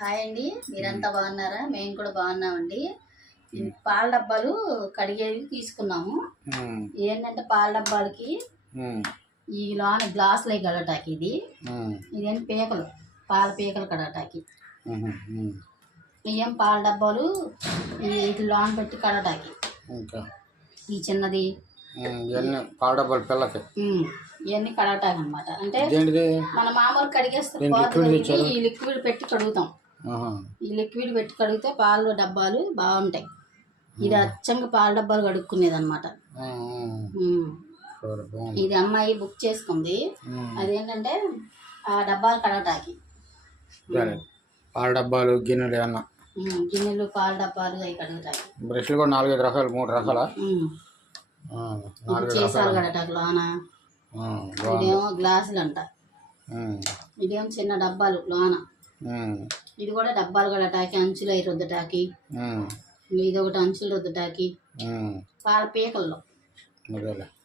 Hi అండి, మీరంతా బాగున్నారా? మేము కూడా బాగున్నామండి. పాల డబ్బాలు కడిగేవి తీసుకున్నాము. ఏంటంటే పాల డబ్బాలకి ఈ లోన గ్లాసులు కడటాకి ఇదేంటి పీకలు, పాల పీకలు కడటాకి ఇవేం పాల డబ్బాలు ఈ లోన పెట్టి కడటాకి ఈ చిన్నది పాల డబ్బాలు పిల్లకి ఇవన్నీ కడటాకి అనమాట. అంటే మన మామూలు కడిగేస్తే ఈ లిక్విడ్ పెట్టి కడుగుతాం. ఈ లిక్విడ్ పెట్టి కడిగితే పాల డబ్బాలు బాగుంటాయి. ఇది అచ్చంగా పాల డబ్బాలు కడుక్కునేది అనమాట. ఇది అమ్మాయి బుక్ చేసుకుంది. అదేంటంటే ఆ డబ్బాలు కడగటాకి పాల డబ్బాలు గిన్నెలు గిన్నెలు పాల డబ్బాలు అవి కడుగుతాయి. బ్రష్లు కూడా 4-5 రకాలు 3 రకాల చేసాలు కడటాకి లోన. ఇదేమో గ్లాసులు అంట. ఇదేమో చిన్న డబ్బాలు లోన. ఇది కూడా డబ్బాలు కడటాకి, అంచులు అవి రుద్దటాకి. ఇది ఒకటి అంచులు రుద్దటాకి. పాల పీకల్లో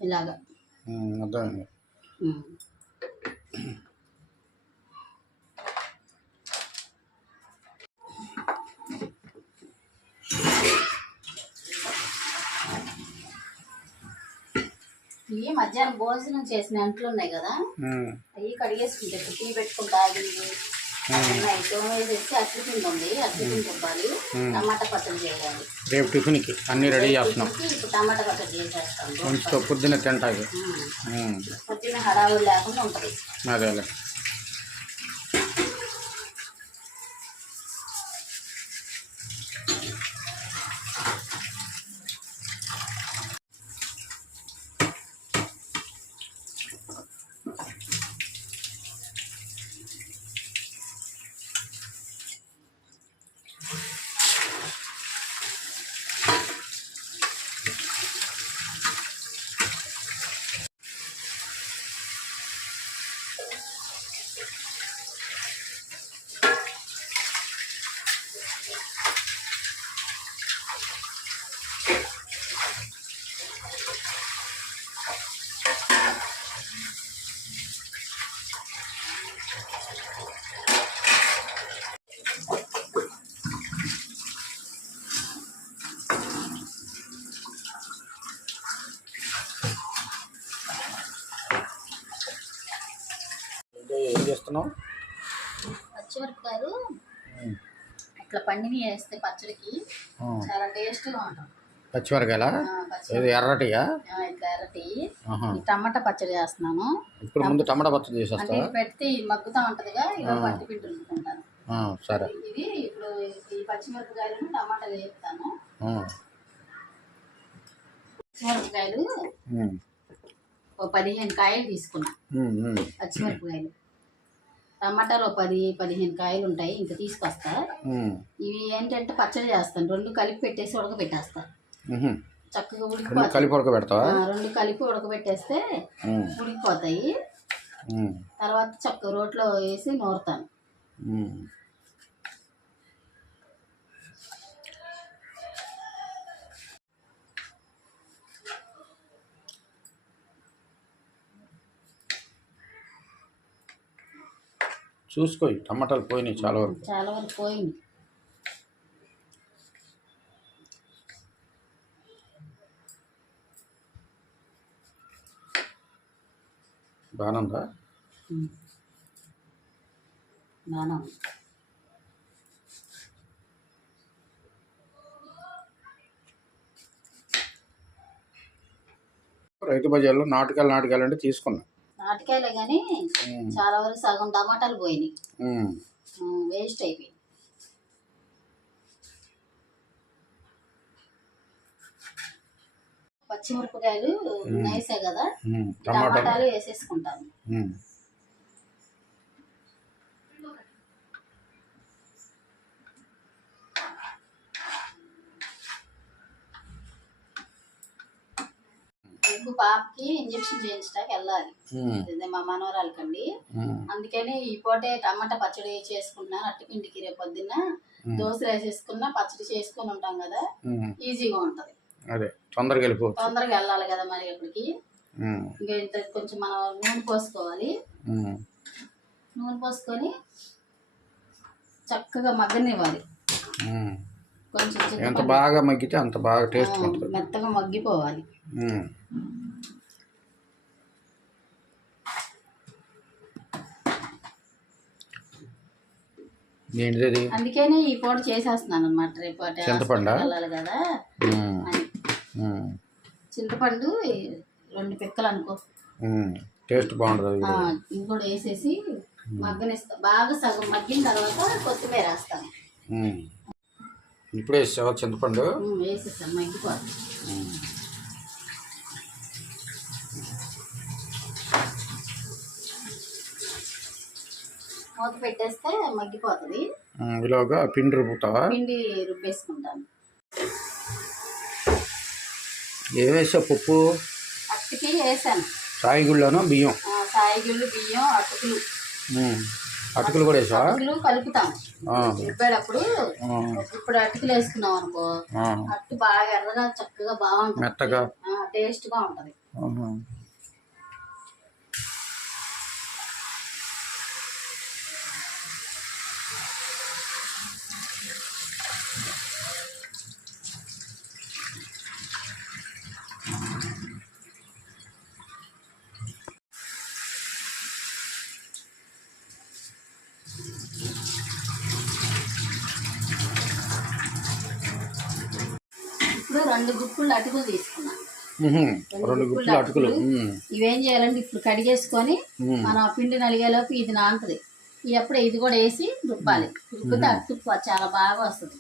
ఇలాగా. ఇవి మధ్యాహ్నం భోజనం చేసిన అంట్లు ఉన్నాయి కదా, అవి కడిగేసుకుంటే టీ పెట్టుకుంటా వేసేసి అట్లు పిండి ఉంది, అట్లు పిండి రుబ్బాలి. టమాటా పచ్చడి చేయాలి. రేపు టిఫిన్కి అన్ని రెడీ చేస్తున్నాం. ఇప్పుడు టమాటా పచ్చడి చేసేస్తాం. పొద్దున్న తింటాయి. పొద్దున్న హడావులు లేకుండా ఉంటుంది. అదేలే. ఏం చేస్తున్నావు? పచ్చిమిరపకాయలు ఇట్లా పండిని వేస్తే పచ్చడికి చాలా టేస్ట్గా ఉంటుంది. పచ్చిమిరకాయలా? ఎర్రటియా? ఇట్లా ఎర్రటి. టమాటా పచ్చడి చేస్తున్నాను. ఇప్పుడు ముందు టమాటా పచ్చడి చేసేస్తా. పెడితే మగ్గుతా ఉంటదిగా, ఇలా పట్టి పిండి ఉంచుకుంటాను. సరే. ఇది ఇప్పుడు ఈ పచ్చిమిరపకాయలను టమాటాలు వేస్తాను. పచ్చిమిరపకాయలు 15 కాయలు తీసుకున్నా. పచ్చిమిరపకాయలు, టమాటాలు 10-15 కాయలు ఉంటాయి. ఇంకా తీసుకొస్తా. ఇవి ఏంటంటే పచ్చడి చేస్తాను. 2 కలిపి పెట్టేసి ఉడకబెట్టేస్తా. చక్కగా ఉడికిపోతాయి. కలిపి ఉడకబెడతావా? 2 కలిపి ఉడకబెట్టేస్తే ఉడికిపోతాయి. తర్వాత చక్కగా రోట్లో వేసి నూరుతాను. చూసుకో, టమాటాలు పోయినాయి చాలా వరకు పోయింది. బాగానే ఉందా? రైతు బజార్లో నాటకాలు అంటే తీసుకున్నా. నాటకాయలే కానీ చాలా వరకు సగం టమాటాలు పోయినాయి, వేస్ట్ అయిపోయి. పచ్చిమిరపకాయలు నైసే కదా, టమాటాలు వేసేసుకుంటాను. పాపకి ఇంజక్షన్ చేయించడానికి వెళ్ళాలి, మా మనవరాలకండి. అందుకని ఈ పూటే టమాటా పచ్చడి చేసుకుంటున్నాను. అట్టిపిండికి రేపు పొద్దున్న దోశలు వేసేసుకున్నా పచ్చడి చేసుకుని ఉంటాం కదా, ఈజీగా ఉంటది. తొందరగా వెళ్ళాలి కదా మరి ఇప్పటికి. ఇంకా ఇంత కొంచెం మనం నూనె పోసుకోవాలి. నూనె పోసుకొని చక్కగా మగ్గనివ్వాలి. కొంచెం ఎంత చింతపండు బాగా మగ్గితే అంత బాగా టేస్ట్ ఉంటుంది. మెత్తగా మగ్గిపోవాలి. ఏంటిది? అందుకని ఈ పూట చేసేస్తున్నాను అనమాట. రేపు చింతపండు వెళ్ళాలి కదా అని. చింతపండు 2 పిక్కలు అనుకో, టేస్ట్ బాగుంటుంది. ఇది కూడా వేసేసి మగ్గనిస్తా. బాగా సగం మగ్గిన తర్వాత కొత్తిమీర వేస్తాను. ఇప్పుడు వేసావా చింతపండు? వేసేస్తాను, మగ్గిపోతుంది. మూత పెట్టేస్తే మగ్గిపోతుంది. ఇలాగా పిండి రుబ్బుతావా? పిండి రుబ్బేసుకుంటాను. ఏం వేసావు? పప్పు అట్టుకి వేసాను. సాయిగుళ్ళను బియ్యం, సాయిగుళ్ళు, బియ్యం, అటుకులు. అటుకులు కూడా వేసావా? అటుకులు కలుపుతాం రుబ్బేటప్పుడు. ఇప్పుడు అటుకులు వేసుకున్నాం అనుకో, అట్టు బాగా ఎర్రగా చక్కగా బాగుంటుంది, మెత్తగా టేస్ట్గా ఉంటుంది. ఇప్పుడు 2 గుప్పులు అటుకులు తీసుకున్నాను. 2 గుప్పులు అటుకులు. ఇవేం చేయాలంటే ఇప్పుడు కడిగేసుకొని మనం పిండి నలిగేలోపు ఇది నానుతుంది. అప్పుడు ఇది కూడా వేసి రుబ్బాలి. రుబ్బితే అట్టు చాలా బాగా వస్తుంది.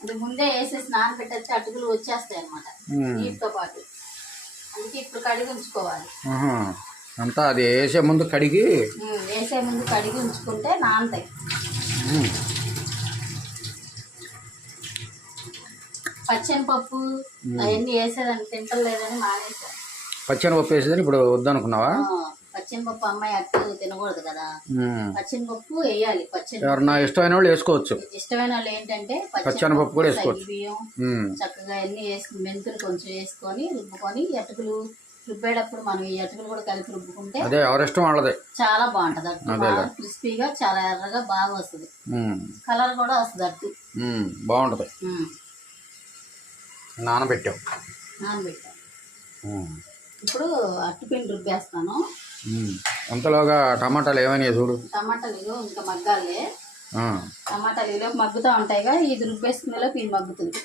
అంటే ముందే వేసేసి నానబెట్టేస్తే అటుకులు వచ్చేస్తాయి అనమాట నీటితో పాటు. అందుకే ఇప్పుడు కడిగి ఉంచుకోవాలి. అంతా అది వేసే ముందు కడిగి ఉంచుకుంటే నానతాయి. పచ్చెనపప్పు అవన్నీ వేసేదాన్ని తింటలేదని మానేసాను. పచ్చెనపప్పు వేసేదని ఇప్పుడు వద్దనుకున్నావా? పచ్చెనపప్పు అమ్మాయి అట్టు తినకూడదు కదా, పచ్చెనపప్పు వేయాలి. ఎవరన్నా ఇష్టమైన వాళ్ళు వేసుకోవచ్చు. ఇష్టమైన వాళ్ళు ఏంటంటే పచ్చెనపప్పు కూడా వేసుకోవచ్చు. బియ్యం చక్కగా అన్ని వేసుకుని, మెంతులు కొంచెం వేసుకొని రుబ్బుకొని, అటుకులు రుబ్బేటప్పుడు మనం ఈ అటుకులు కూడా కలిపి రుబ్బుకుంటే అదే ఎవరిష్టం వాళ్ళదే, చాలా బాగుంటది. అట్టు క్రిస్పీగా చాలా ఎర్రగా బాగా వస్తుంది. కలర్ కూడా వస్తుంది. అట్టు బాగుంటది. నానబెట్టాం. ఇప్పుడు అట్టుపిండి రుబ్బేస్తాను. అంతలోగా టమాటాలు ఏమైనా చూడు. టమాటాలు ఇంకా మగ్గాలే. టమాటాలు ఈలోపు మగ్గుతూ ఉంటాయిగా, ఇది రుబ్బేసుకునేలోపు ఇది మగ్గుతుంది.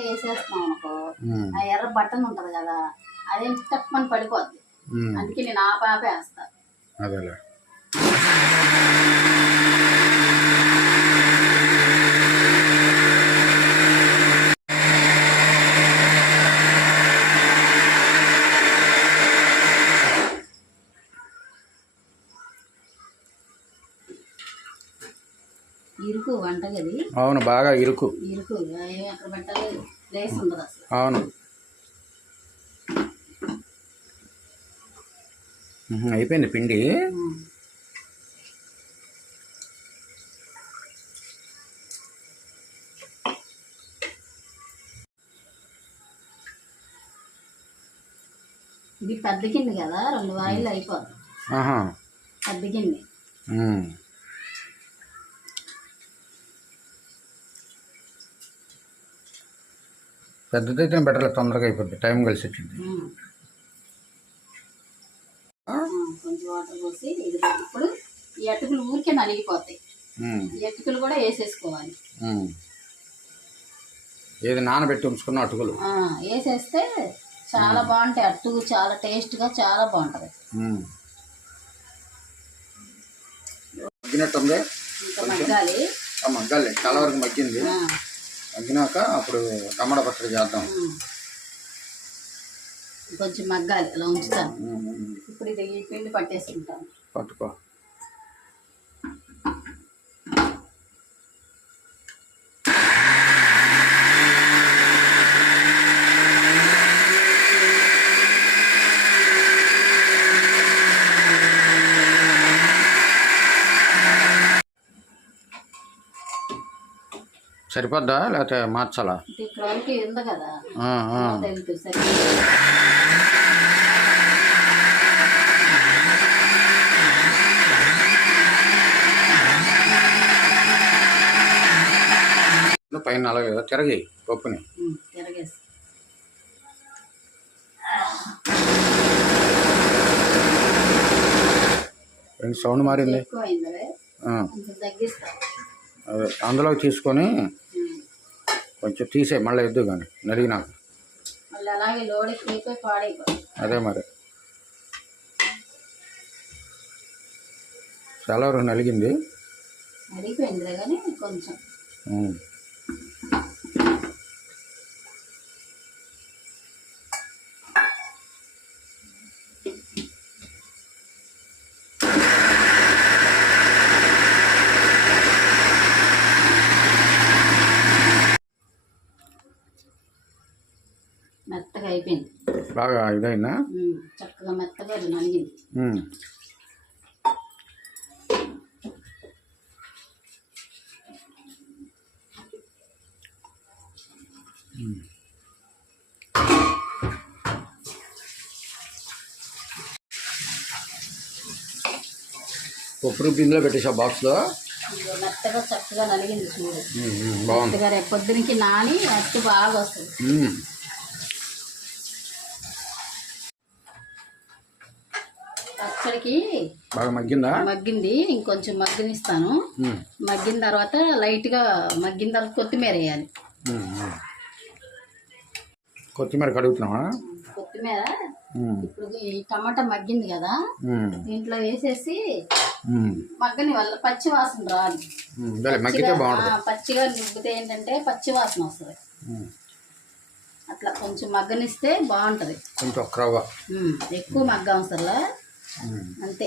వేసేస్తున్నాం అనుకో, ఆ ఎర్ర బట్టన్ ఉంటది కదా, అదేం తక్కువ పడిపోద్ది. అందుకే నేను ఆ పాపే వేస్తా. అదేలే. ఇరుకు వంటగది. అవును, బాగా ఇరుకు. ఎక్కడ పెట్టాలి, ప్లేస్ ఉండదు అసలు. అవును. అయిపోయింది పిండి. ఇది పెద్ద గిన్నె కదా, 2 వాయిలు అయిపోతుంది. పెద్ద గిన్నె. పెద్దదైతే బెటర్, తొందరగా అయిపోద్ది, టైం కలిసి వచ్చింది. కొంచెం వాటర్ పోసి ఇప్పుడు ఈ అటుకులు ఊరికే నలిగిపోతాయి. ఈ అటుకులు కూడా వేసేసుకోవాలి. ఏది నానబెట్టి ఉంచుకున్న అటుకులు వేసేస్తే చాలా బాగుంటాయి. అట్టు చాలా టేస్ట్గా చాలా బాగుంటుంది. ఇంకా మగ్గాలి. మగ్గాలి చాలా వరకు మగ్గింది. ఆ, మగ్గినాక అప్పుడు టమాటా పచ్చడి చేద్దాం. కొంచెం మగ్గాలి అలా ఉంచుతాను. ఇప్పుడు ఇది ఈ పిండి పట్టేసుకుంటాను. పట్టుకో. సరిపోద్దా లేకపోతే మార్చాలా? ఇది ఇక్కడ వరకు ఉంది కదా, ఆ, ఆ. తెలుస్తుంది సరే. పైన నలగలేదా? తిరగి పప్పుని. తిరగేసి సౌండ్ మారింది. ఎక్కువ అయింది, కొంచెం తగ్గిస్తా. అదే అందులోకి తీసుకొని కొంచెం తీసే మళ్ళీ ఎద్దు కానీ నలిగినాక. మళ్ళీ అలాగే లోడికి అయిపోయి పాడైపోయి. అదే మరి చాలా వరకు నలిగింది. అడిగిపోయిందిలే కానీ కొంచెం. మెత్తగా అయిపోయింది, బాగా ఇదైనా చక్కగా మెత్తగా నలిగింది. పప్పు రుబ్బి ఇందులో పెట్టేసా బాక్స్లో. మెత్తగా చక్కగా నలిగింది చూడు. బాగుంది. మెత్తగా రేపు పొద్దునకి నాని మెత్త బాగా వస్తుంది. పచ్చడికి బాగా మగ్గిందా? మగ్గింది, ఇంకొంచెం మగ్గనిస్తాను. మగ్గిన తర్వాత లైట్గా మగ్గిన తర్వాత కొత్తిమీర వేయాలి. కొత్తిమీర కడుగుతున్నావా? కొత్తిమీర ఇప్పుడు ఈ టమాటా మగ్గింది కదా, దీంట్లో వేసేసి మగ్గని వల్ల పచ్చి వాసన రాదు. పచ్చిగా నువ్వుతే ఏంటంటే పచ్చి వాసన వస్తుంది. అట్లా కొంచెం మగ్గనిస్తే బాగుంటుంది. కొంచెం రవ్వ ఎక్కువ మగ్గ అవసరంలా, అంతే.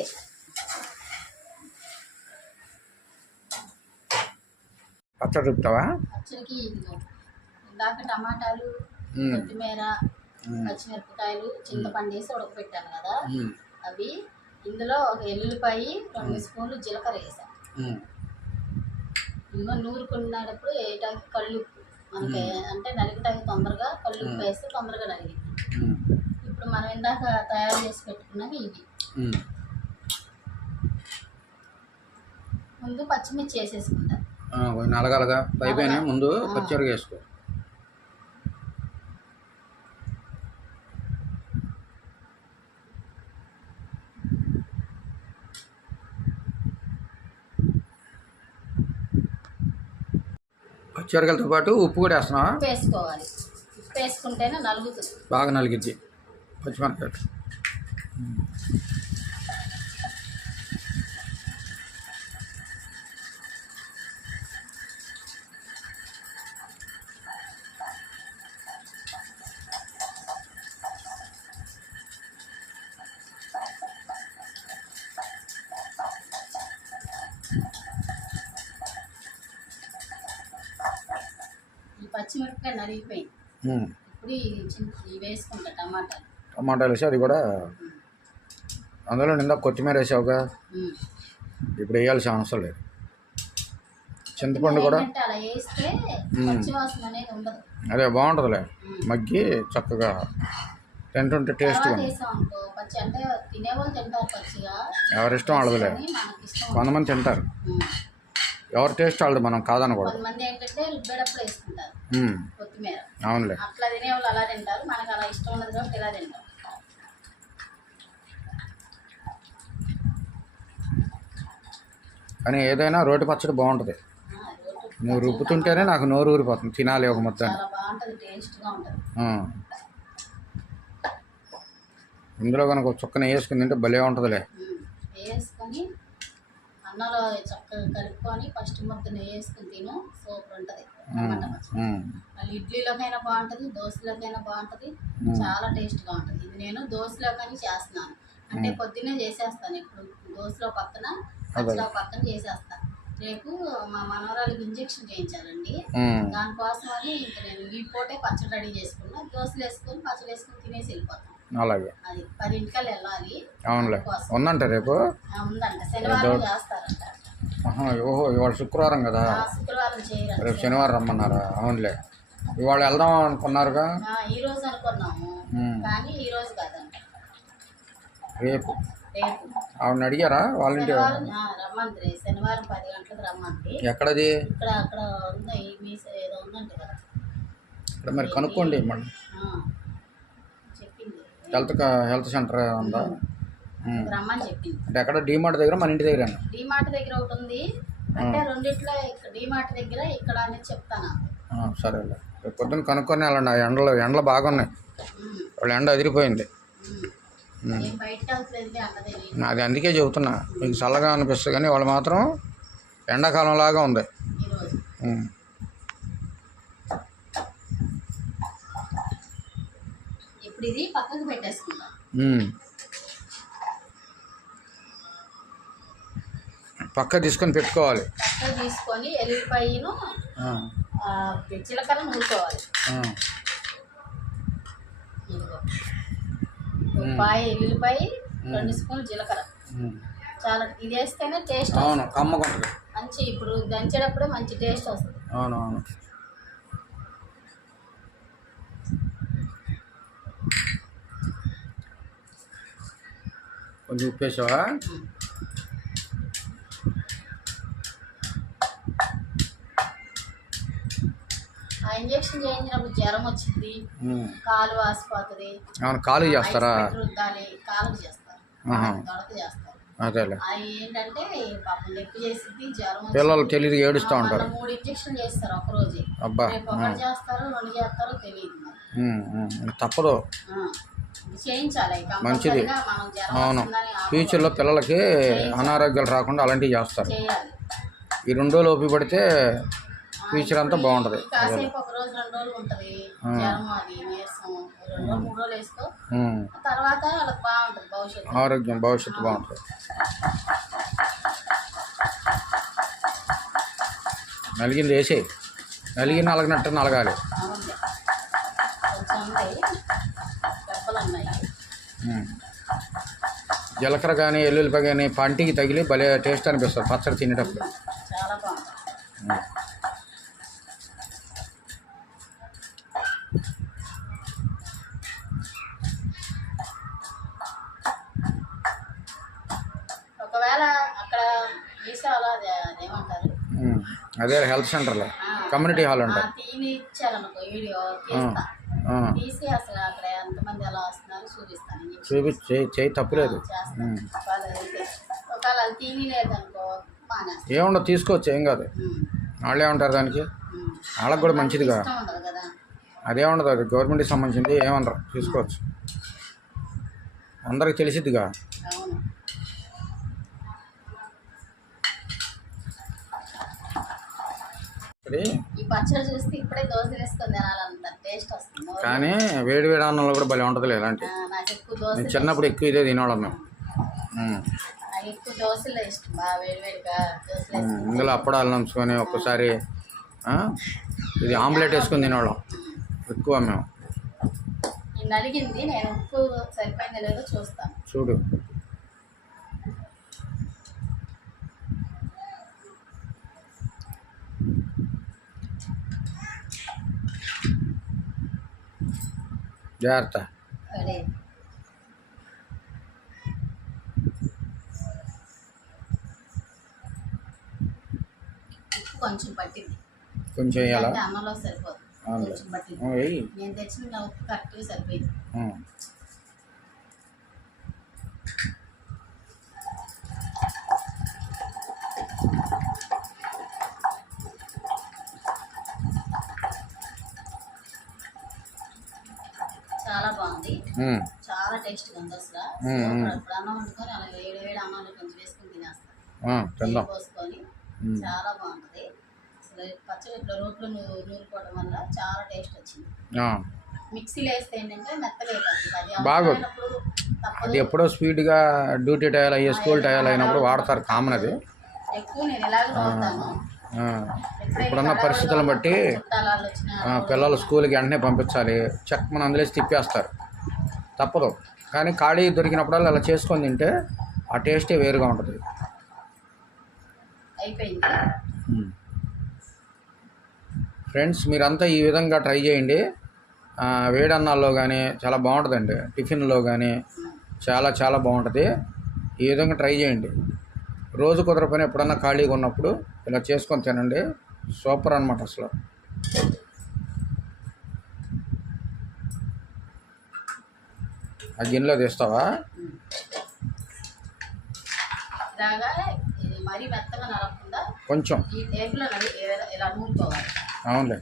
పచ్చడి రుపుతావా? పచ్చడికి ఇందాక టమాటాలు, కొత్తిమీర, పచ్చిమిరపకాయలు, చింతపండు వేసి ఉడకపెట్టాను కదా, అవి ఇందులో ఒక ఎల్లుల్లిపాయ, 2 స్పూన్లు జీలకర్ర వేసాను. ఇందులో నూరుకున్నప్పుడు వేయటానికి కళ్ళుప్పు, మనకి అంటే నలిగటానికి తొందరగా కళ్ళుప్పు వేస్తే తొందరగా నలిగింది. ఇప్పుడు మనం ఇందాక తయారు చేసి పెట్టుకున్నవి ఇవి. ముందు పచ్చిమిర్చి వేసేసుకుంటాం. నలగలగా పైపైన ముందు పచ్చిమిరపకాయ వేసుకో. పచ్చిమిరపకాయలతో పాటు ఉప్పు కూడా వేస్తున్నావా? ఉప్పు వేసుకోవాలి, ఉప్పు వేసుకుంటేనే నలుగుతుంది, బాగా నలిగిద్ది పచ్చిమిరపకాయలు. పచ్చిమిరపకాయ నలిగిపోయింది. ఇప్పుడు ఇవి వేసుకుంటా, టమాటాలు వేసి అది కూడా అందులో నిందా కొత్తిమీర వేసావుగా, ఇప్పుడు వేయాల్సిన అవసరం లేదు. చింతపండు కూడా అలా వేస్తే పచ్చి వాసన అనేది ఉండదు. అదే బాగుంటుందిలే, మగ్గి చక్కగా తింటుంటే టేస్ట్గా. పచ్చి అంటే తినేవాళ్ళు తింటారు పచ్చిగా, ఎవరిష్టం వాళ్ళదిలే. కొంతమంది తింటారు, ఎవరి టేస్ట్ వాళ్ళది, మనం కాదనకూడదు. కొంతమంది ఏంటంటే రుబ్బేటప్పుడు వేసుకుంటారు కొత్తిమీర. అవునులే, అట్లా తినేవాళ్ళు అలా తింటారు, మనకు అలా ఇష్టం ఉండదు కాబట్టి ఇలా తింటారు. కానీ ఏదైనా రోటి పచ్చడి బాగుంటుంది. నువ్వు రుబ్బుతుంటేనే నాకు నోరు ఊరిపోతుంది, తినాలి ఒక ముద్ద. చాలా బాగుంటుంది, టేస్ట్గా ఉంటుంది. ఇందులో కనుక చుక్కన వేసుకుని తింటే భలే ఉంటుందిలే. వేసుకొని అన్నంలో చక్కగా కలుపుకొని ఫస్ట్ ముద్ద నెయ్యి వేసుకుని తిను, సూపర్ ఉంటుంది టమాటా పచ్చడి. మళ్ళీ ఇడ్లీలోకైనా బాగుంటుంది, దోశలోకైనా బాగుంటుంది, చాలా టేస్ట్గా ఉంటుంది. ఇది నేను దోశలోకని చేస్తున్నాను, అంటే పొద్దున్నే చేసేస్తాను. ఇప్పుడు దోశలో పక్కన పచ్చడిలో పక్కన చేసేస్తాను. రేపు మా మనవరాలకి ఇంజెక్షన్ చేయించాలండి, దానికోసమని ఇంక నేను ఈ పూటే పచ్చడి రెడీ చేసుకున్నా. దోశలు వేసుకొని పచ్చడి వేసుకొని తినేసి వెళ్ళిపోతాం. అలాగే అది 10కి వెళ్ళాలి. అవునులే, ఉందంట రేపు. ఉందంట, శనివారం చేస్తారంట. ఓహో, ఇవాళ శుక్రవారం కదా, శుక్రవారం చేయరు, రేపు శనివారం రమ్మన్నారా? అవునులే, ఇవాళ వెళ్దాం అనుకున్నారుగా. ఈ రోజు అనుకున్నాము కానీ ఈ రోజు కాదంట, రేపు. రేపు ఆవిడని అడిగారా వాళ్ళ ఇంటి? రమ్మంది, శనివారం 10 గంటలకు రమ్మంది. ఎక్కడది? ఇక్కడ అక్కడ ఉంది, మీ ఏదో ఉందంటే కదా ఇక్కడ. మరి కనుక్కోండి మళ్ళీ. చెప్పింది హెల్త్ సెంటర్ ఉందా? రమ్మని చెప్పింది. అంటే ఎక్కడ? డీమార్ట్ దగ్గర, మన ఇంటి దగ్గర? డీమార్ట్ దగ్గర ఒకటి ఉంది, అంటే రెండిట్లో డీమార్ట్ దగ్గర ఇక్కడ అనేది చెప్తాను. సరేలే, రేపు పొద్దున్న కనుక్కొని వెళ్ళండి. ఆ ఎండలు బాగున్నాయి, వాళ్ళు ఎండ అదిరిపోయింది. అది అందుకే చెబుతున్నా, మీకు చల్లగా అనిపిస్తుంది కానీ వాళ్ళు మాత్రం ఎండాకాలంలాగా ఉంది. ఇప్పుడు ఇది పక్కకు పెట్టేసుకుందాం. పక్క తీసుకొని పెట్టుకోవాలి. పక్క తీసుకొని ఎల్లిపాయను జీలకర్ర నూరుకోవాలి. ఎల్లిపాయ 2 స్పూన్లు జీలకర్ర, చాలా ఇది వేస్తేనే టేస్ట్. అవును, కమ్మగా ఉంటుంది మంచి. ఇప్పుడు దంచేటప్పుడే మంచి టేస్ట్ వస్తుంది. అవునవును. కొంచెం ఉప్పు వేసావా? ఆ ఇంజక్షన్ చేయించినప్పుడు జ్వరం వచ్చింది, కాలు వాసిపోతుంది. కాలు చేస్తారా? రుద్దాలి, కాలు చేస్తారు, దొడక చేస్తారు. అదేలే, అవి ఏంటంటే పాపం నొప్పి చేసింది, జ్వరం. పిల్లలు తెలియదు, ఏడుస్తూ ఉంటారు. 3 ఇంజక్షన్ చేస్తారు ఒక రోజు. అబ్బా, ఒకటి చేస్తారో 2 చేస్తారో తెలియదు. తప్పదు, చేయించాలి, మంచిది. అవును, ఫ్యూచర్లో పిల్లలకి అనారోగ్యాలు రాకుండా అలాంటివి చేస్తారు. ఈ 2 రోజులు ఓపి పడితే ఫ్యూచర్ అంతా బాగుంటుంది. కాసేపు ఒక రోజు 2 రోజులు ఉంటుంది జ్వరం, అది నీరసం. 2 రోజులు 3 రోజులు వేసుకో, తర్వాత వాళ్ళకి బాగుంటుంది భవిష్యత్తు, ఆరోగ్యం, భవిష్యత్తు బాగుంటుంది. నలిగింది వేసేయి, నలగినట్టు నలగాలి. జీలకర్ర కానీ ఎల్లుల్లిపాయ కానీ పంటికి తగిలి భలే టేస్ట్ అనిపిస్తుంది పచ్చడి తినేటప్పుడు. చాలా బాగుంటుంది. ఒకవేళ అక్కడ మీసాల అదేమంటారు, అదే హెల్త్ సెంటర్లో కమ్యూనిటీ హాల్ ఉంటారు. ఇచ్చారనుకో వీడియో తీసి అసలు అక్కడ ఎంతమంది ఎలా వస్తున్నారు చూపిస్తాను. చేయి తప్పులేదు. ఒకవేళ అది తీయలేదనుకో ఏముండదు, తీసుకోవచ్చు, ఏం కాదు. వాళ్ళే ఉంటారు దానికి, వాళ్ళకి కూడా మంచిదిగా. అదేముండదు, అది గవర్నమెంట్కి సంబంధించింది, ఏమన్నారు, తీసుకోవచ్చు. అందరికి తెలిసిద్దిగా. ఈ పచ్చడి చూస్తే ఇప్పుడే దోశ వేసుకొని తినాలంత టేస్ట్ వస్తుంది. కానీ వేడి అన్నంలో కూడా భలే ఉంటుంది. ఇలాంటి నేను చిన్నప్పుడు ఎక్కువ ఇదే తినేవాళ్ళం మేము. ఎక్కువ దోశలు ఇష్టం, బాగా వేడివేడిగా ఇందులో అప్పడాలు నంచుకొని ఒక్కసారి ఇది ఆమ్లెట్ వేసుకొని తినేవాళ్ళం ఎక్కువ మేము. నలిగింది, నేను ఉప్పు సరిపోయిందో లేదో చూస్తాను. చూడు, జాగ్రత్త. కొంచెం పట్టింది, కొంచెం వేయాలా? అన్నంలో సరిపోదు, కొంచెం పట్టింది. నేను తెచ్చిన ఉప్పు కరెక్ట్గా సరిపోయింది. చాలా బాగుంది, చాలా టేస్ట్గా ఉంది అసలు. ఇప్పుడు అన్నం వండుకొని అలా వేడి వేడి అన్నంలో కొంచెం వేసుకొని తినేస్తాను. తిందాం. పోసుకొని చాలా బాగుంటుంది. అసలు పచ్చడి ఇట్లా రోట్లో నూరుకోవడం వల్ల చాలా టేస్ట్ వచ్చింది. మిక్సీలో వేస్తే ఏంటంటే మెత్తగా అయిపోతుంది. బాగోదు. అది ఎప్పుడో స్వీట్గా డ్యూటీ టైల్ అయ్యే స్కూల్ టైల్ అయినప్పుడు వాడతారు, కామన్ అది. ఎక్కువ నేను ఇలాగే వాడతాను. ఇప్పుడున్న పరిస్థితులను బట్టి పిల్లలు స్కూల్కి వెంటనే పంపించాలి, చెక్ మనం అందులేసి తిప్పేస్తారు, తప్పదు. కానీ ఖాళీ దొరికినప్పుడల్లా అలా చేసుకొని తింటే ఆ టేస్టే వేరుగా ఉంటుంది. ఫ్రెండ్స్, మీరంతా ఈ విధంగా ట్రై చేయండి. వేడన్నాల్లో కానీ చాలా బాగుంటుందండి, టిఫిన్లో కానీ చాలా చాలా బాగుంటుంది. ఈ విధంగా ట్రై చేయండి. రోజు కుదరపోయినా ఎప్పుడన్నా ఖాళీగా ఉన్నప్పుడు ఇలా చేసుకొని తినండి, సూపర్ అన్నమాట అసలు. ఆ గిన్నెలో తీస్తావా? కొంచెం అవునులే,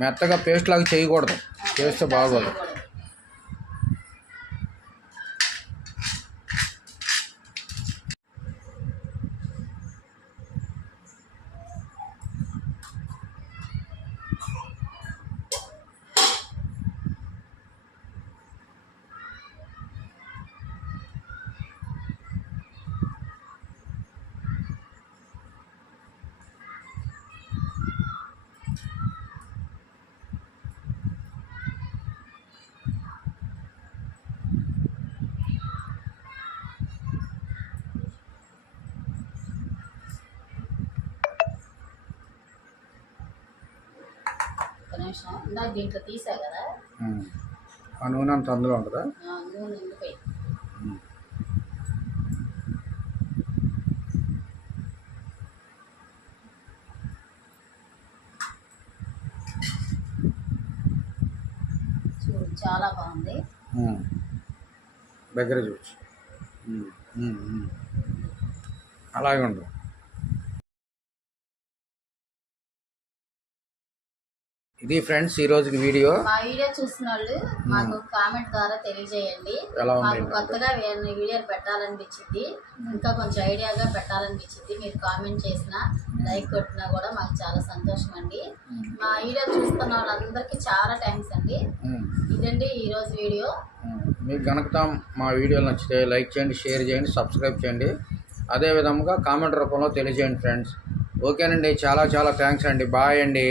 మెత్తగా పేస్ట్ లాగా చేయకూడదు, చేస్తే బాగోదు. ఇందాక దీంట్లో తీసా కదా, ఆ నూనె అంత అందులో ఉంటుందా? నూనె ఉండిపోయి చూడు, చాలా బాగుంది. దగ్గర చూసి అలాగే ఉండదు. ఇది ఫ్రెండ్స్ ఈ రోజుకి వీడియో. మా వీడియో చూసిన వాళ్ళు మాకు కామెంట్ ద్వారా తెలియజేయండి. మాకు కొత్తగా వీడియోలు పెట్టాలనిపించింది, ఇంకా కొంచెం ఐడియాగా పెట్టాలనిపించింది. మీరు కామెంట్ చేసినా లైక్ కొట్టినా కూడా మాకు చాలా సంతోషం అండి. మా వీడియో చూస్తున్న వాళ్ళందరికీ చాలా థ్యాంక్స్ అండి. ఇదండి ఈరోజు వీడియో. మీకు కనుక మా వీడియోలు నచ్చితే లైక్ చేయండి, షేర్ చేయండి, సబ్స్క్రైబ్ చేయండి. అదేవిధంగా కామెంట్ రూపంలో తెలియజేయండి ఫ్రెండ్స్. ఓకేనండి, చాలా చాలా థ్యాంక్స్ అండి. బాయ్ అండి.